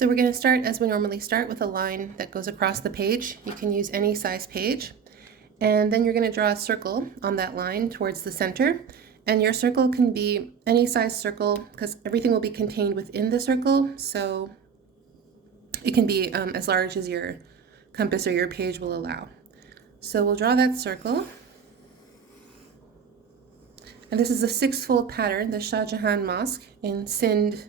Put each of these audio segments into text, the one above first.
So we're going to start as we normally start with a line that goes across the page. You can use any size page. And then you're going to draw a circle on that line towards the center. And your circle can be any size circle because everything will be contained within the circle. So it can be as large as your compass or your page will allow. So we'll draw that circle. And this is a six-fold pattern, the Shah Jahan Mosque in Sindh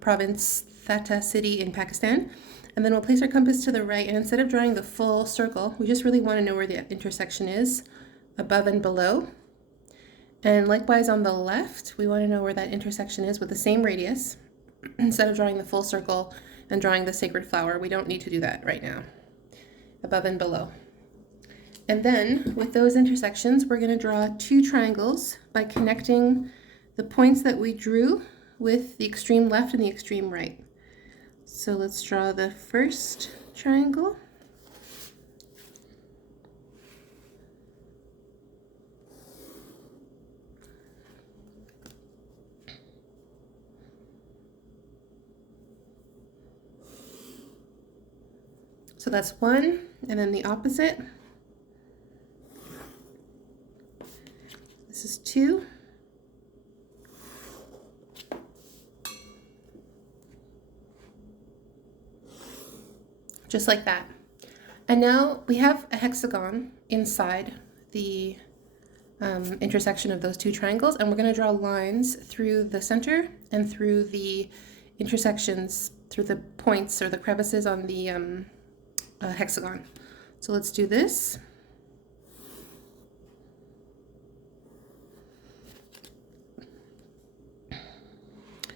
province, Thatta city in Pakistan. And then we'll place our compass to the right, and instead of drawing the full circle, we just really want to know where the intersection is, above and below. And likewise on the left, we want to know where that intersection is with the same radius. Instead of drawing the full circle and drawing the sacred flower, we don't need to do that right now, above and below. And then with those intersections, we're going to draw two triangles by connecting the points that we drew with the extreme left and the extreme right. So let's draw the first triangle. So that's one, and then the opposite. This is two. Just like that. And now we have a hexagon inside the intersection of those two triangles, and we're going to draw lines through the center and through the intersections, through the points or the crevices on the hexagon. So let's do this.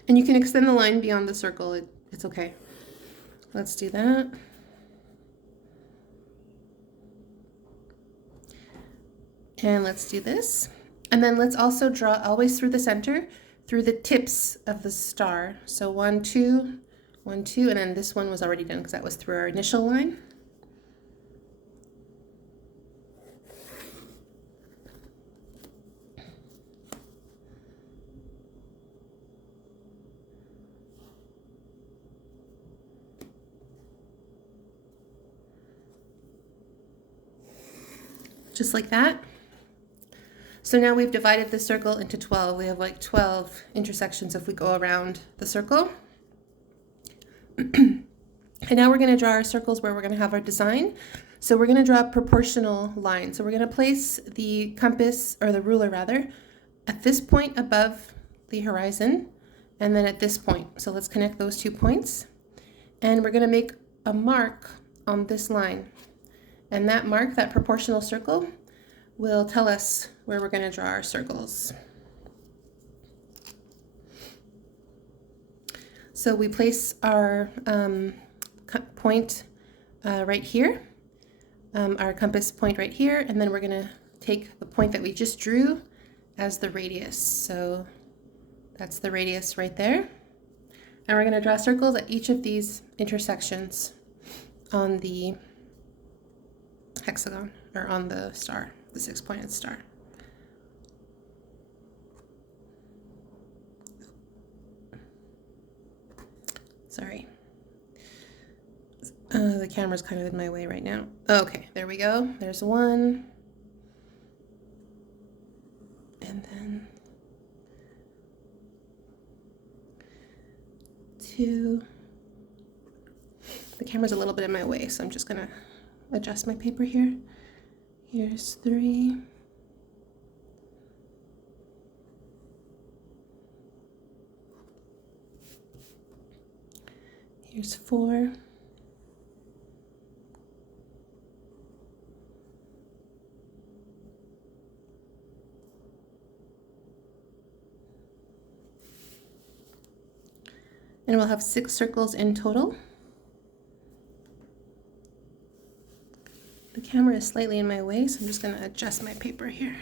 And you can extend the line beyond the circle, it's okay. Let's do that. And let's do this. And then let's also draw always through the center, through the tips of the star. So 1, 2, 1, 2, and then this one was already done because that was through our initial line. Just like that. So now we've divided the circle into 12. We have like 12 intersections if we go around the circle. And now we're going to draw our circles where we're going to have our design. So we're going to draw a proportional line. So we're going to place the compass, or the ruler rather, at this point above the horizon, and then at this point. So let's connect those 2 points. And we're going to make a mark on this line. And that mark, that proportional circle, will tell us where we're going to draw our circles. So we place our point right here, our compass point right here, and then we're going to take the point that we just drew as the radius. So that's the radius right there. And we're going to draw circles at each of these intersections on the hexagon, or on the star, the 6-pointed star. Sorry. The camera's kind of in my way right now. Okay, there we go. There's one. And then 2. The camera's a little bit in my way, so I'm just gonna adjust my paper here. Here's 3. Here's 4. And we'll have 6 circles in total. The camera is slightly in my way, so I'm just going to adjust my paper here.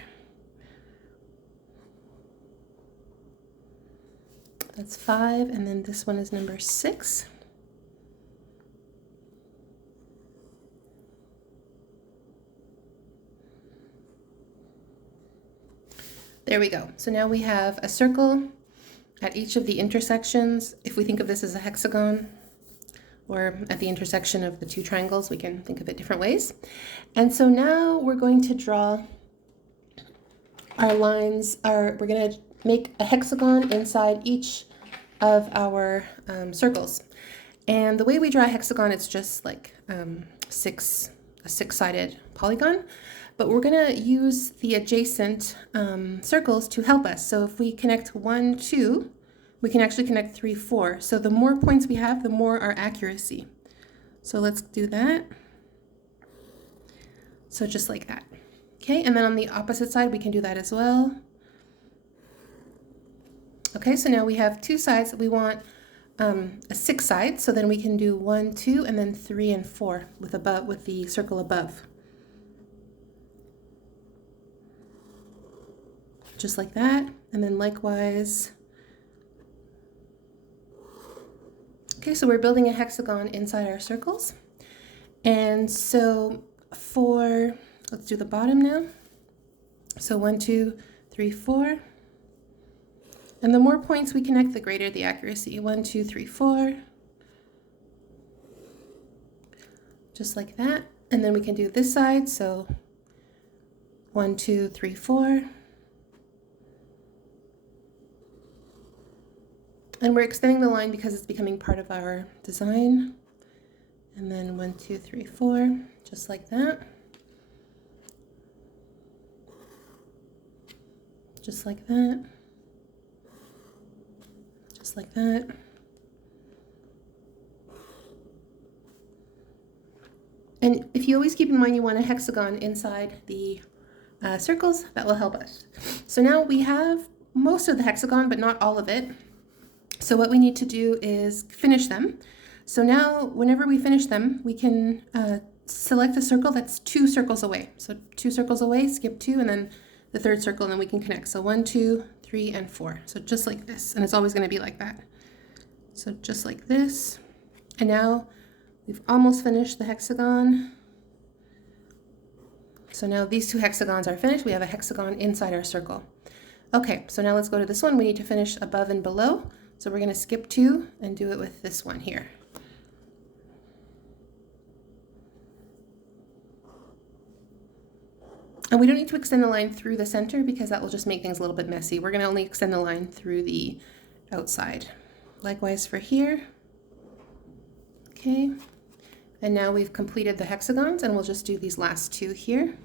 That's 5, and then this one is number 6. There we go. So now we have a circle at each of the intersections, if we think of this as a hexagon, or at the intersection of the two triangles, we can think of it different ways. And so now we're going to draw our lines, we're going to make a hexagon inside each of our circles. And the way we draw a hexagon, it's just like a six-sided polygon, but we're going to use the adjacent circles to help us. So if we connect 1, 2, we can actually connect 3, 4. So the more points we have, the more our accuracy. So let's do that. So just like that. Okay, and then on the opposite side, we can do that as well. Okay, so now we have two sides. We want a 6 side, so then we can do 1, 2, and then 3 and 4 with the circle above. Just like that, and then likewise. Okay, so we're building a hexagon inside our circles. And so let's do the bottom now. So 1, 2, 3, 4. And the more points we connect, the greater the accuracy. 1, 2, 3, 4. Just like that. And then we can do this side. So 1, 2, 3, 4. And we're extending the line because it's becoming part of our design. And then 1, 2, 3, 4, just like that. Just like that. Just like that. And if you always keep in mind you want a hexagon inside the circles, that will help us. So now we have most of the hexagon, but not all of it. So what we need to do is finish them. So now whenever we finish them, we can select a circle that's 2 circles away. So 2 circles away, skip 2, and then the third circle, and then we can connect. So 1, 2, 3, and 4. So just like this, and it's always going to be like that. So just like this. And now we've almost finished the hexagon. So now these 2 hexagons are finished. We have a hexagon inside our circle. Okay, so now let's go to this one. We need to finish above and below. So we're going to skip 2 and do it with this one here. And we don't need to extend the line through the center because that will just make things a little bit messy. We're going to only extend the line through the outside. Likewise for here. Okay. And now we've completed the hexagons, and we'll just do these last 2 here.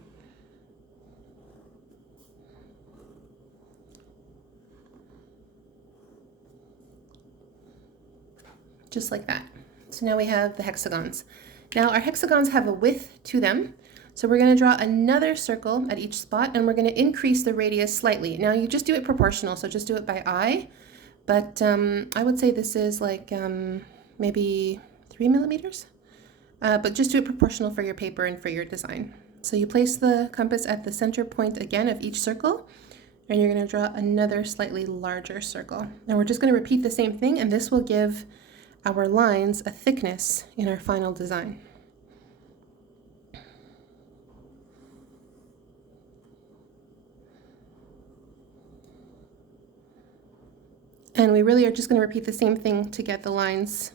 Just like that. So now we have the hexagons. Now our hexagons have a width to them. So we're going to draw another circle at each spot, and we're going to increase the radius slightly. Now you just do it proportional, so just do it by eye. But I would say this is like maybe 3 millimeters. But just do it proportional for your paper and for your design. So you place the compass at the center point again of each circle, and you're going to draw another slightly larger circle. And we're just going to repeat the same thing, and this will give our lines a thickness in our final design. And we really are just going to repeat the same thing to get the lines,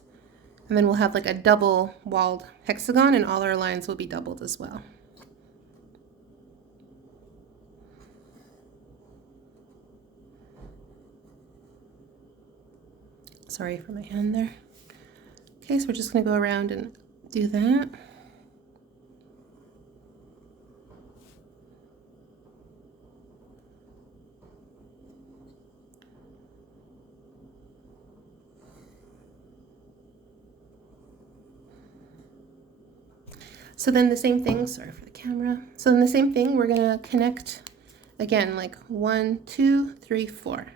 and then we'll have like a double walled hexagon, and all our lines will be doubled as well. Sorry for my hand there. Okay, so we're just going to go around and do that. So then the same thing, sorry for the camera. So then the same thing, we're going to connect again, like 1, 2, 3, 4.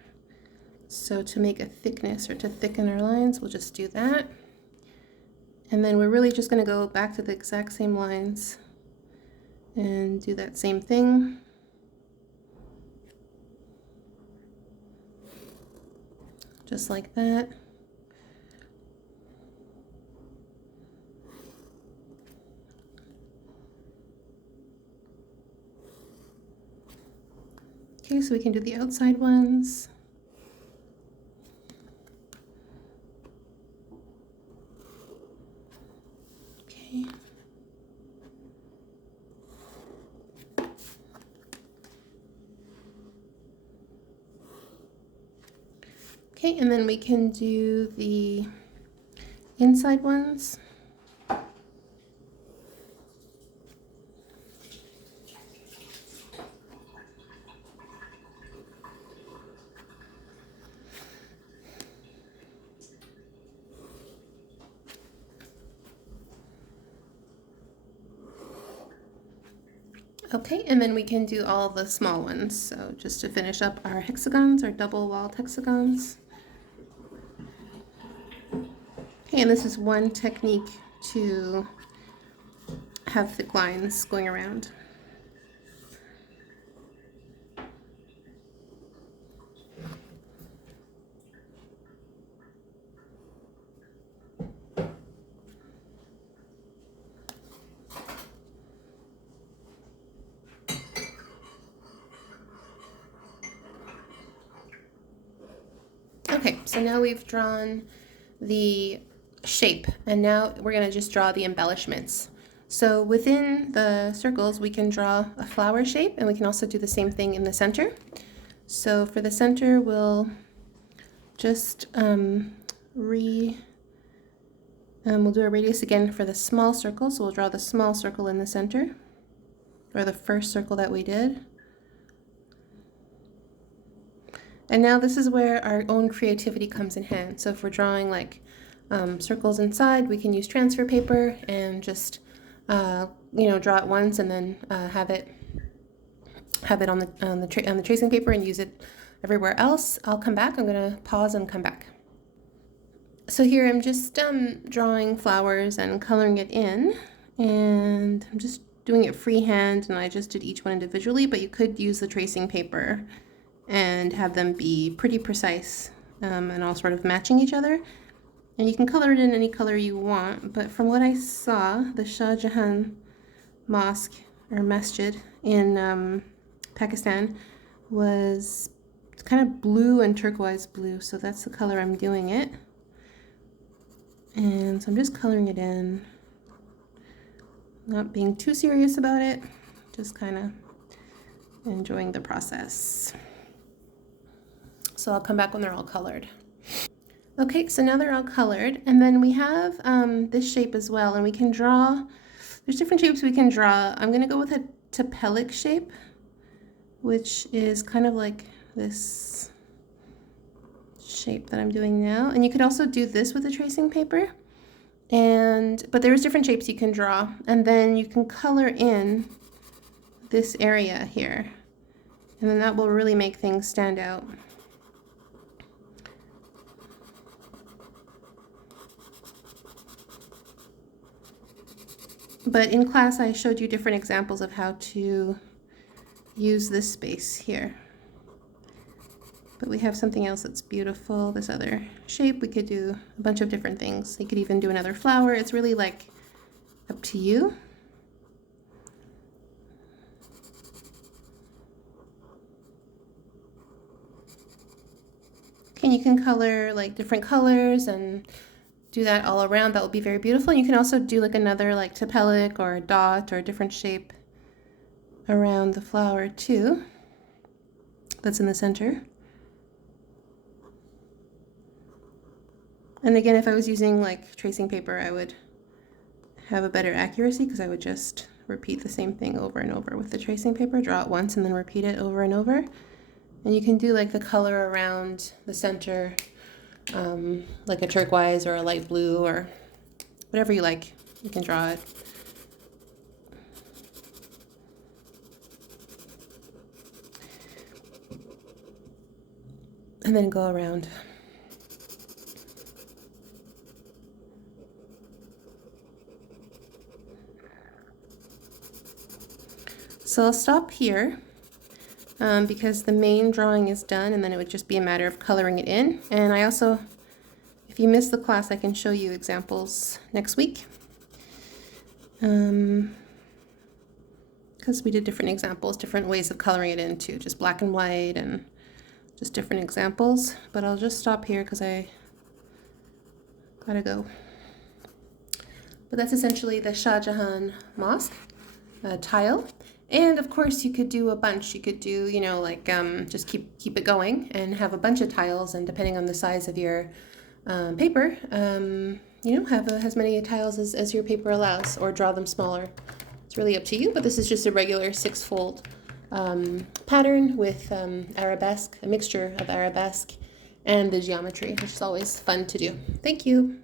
So to make a thickness or to thicken our lines, we'll just do that. And then we're really just going to go back to the exact same lines and do that same thing. Just like that. Okay, so we can do the outside ones. Okay. Okay, and then we can do the inside ones. Okay, and then we can do all the small ones. So just to finish up our hexagons, our double-walled hexagons. Okay, and this is one technique to have thick lines going around. Okay, so now we've drawn the shape, and now we're going to just draw the embellishments. So within the circles, we can draw a flower shape, and we can also do the same thing in the center. So for the center, we'll just we'll do a radius again for the small circle. So we'll draw the small circle in the center, or the first circle that we did. And now this is where our own creativity comes in hand. So if we're drawing like circles inside, we can use transfer paper and just draw it once and then have it on the tracing paper and use it everywhere else. I'll come back. I'm going to pause and come back. So here I'm just drawing flowers and coloring it in, and I'm just doing it freehand, and I just did each one individually, but you could use the tracing paper and have them be pretty precise and all sort of matching each other. And you can color it in any color you want, but from what I saw, the Shah Jahan mosque or masjid in Pakistan was kind of blue and turquoise blue, so that's the color I'm doing it. And so I'm just coloring it in, not being too serious about it, just kind of enjoying the process. So I'll come back when they're all colored. Okay, so now they're all colored, and then we have this shape as well, and we can draw, there's different shapes we can draw. I'm going to go with a tapelic shape, which is kind of like this shape that I'm doing now. And you could also do this with a tracing paper, but there's different shapes you can draw, and then you can color in this area here, and then that will really make things stand out. But in class I showed you different examples of how to use this space here. But we have something else that's beautiful, this other shape. We could do a bunch of different things. You could even do another flower. It's really like up to you. Okay, and you can color like different colors and do that all around. That will be very beautiful. And you can also do like another like tapelic or a dot or a different shape around the flower too. That's in the center. And again, if I was using like tracing paper, I would have a better accuracy because I would just repeat the same thing over and over with the tracing paper, draw it once and then repeat it over and over. And you can do like the color around the center, like a turquoise or a light blue or whatever you like. You can draw it. And then go around. So I'll stop here because the main drawing is done, and then it would just be a matter of coloring it in. And I also, if you missed the class, I can show you examples next week. Because we did different examples, different ways of coloring it in too, just black and white and just different examples. But I'll just stop here because I gotta go. But that's essentially the Shah Jahan mosque tile. And of course, you could do a bunch. You could do, you know, like just keep it going and have a bunch of tiles. And depending on the size of your paper, you know, have as many tiles as your paper allows, or draw them smaller. It's really up to you. But this is just a regular 6-fold pattern with arabesque, a mixture of arabesque and the geometry, which is always fun to do. Thank you.